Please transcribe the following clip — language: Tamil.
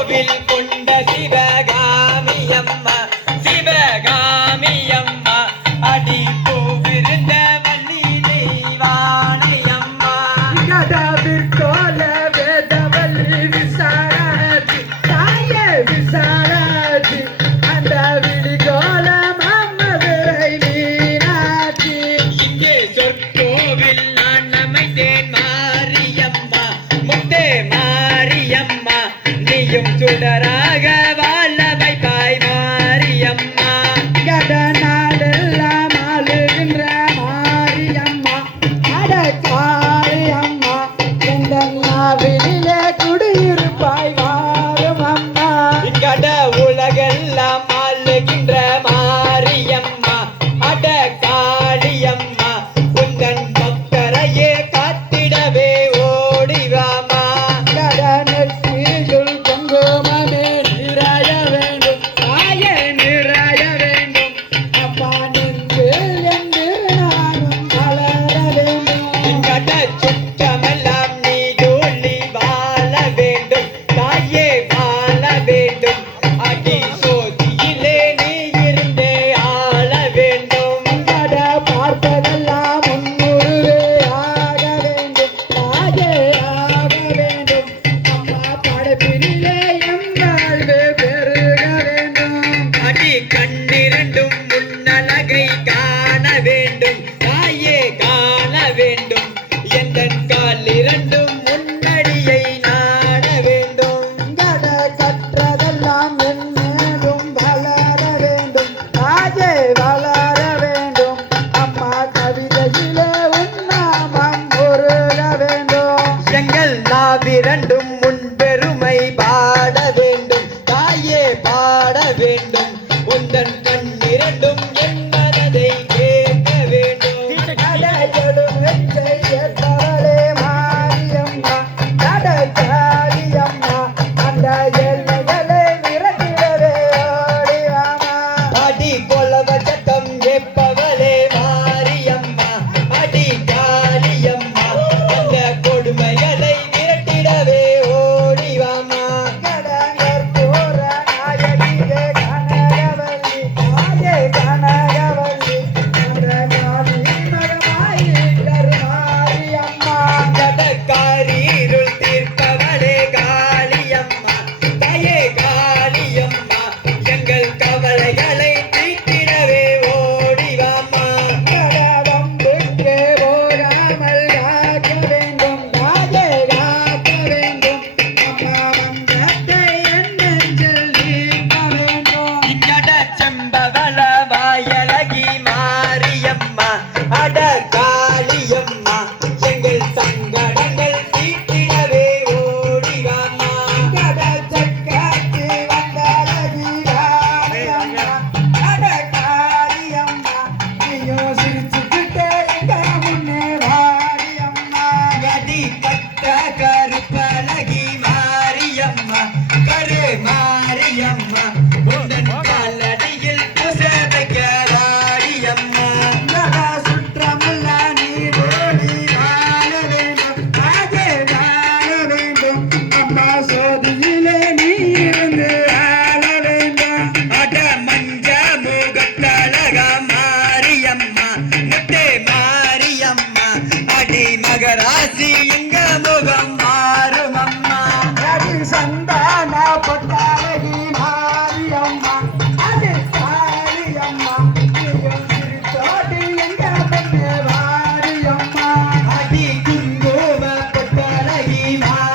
கோவில் இரண்டும் கரு மாரியம்மா. Bye.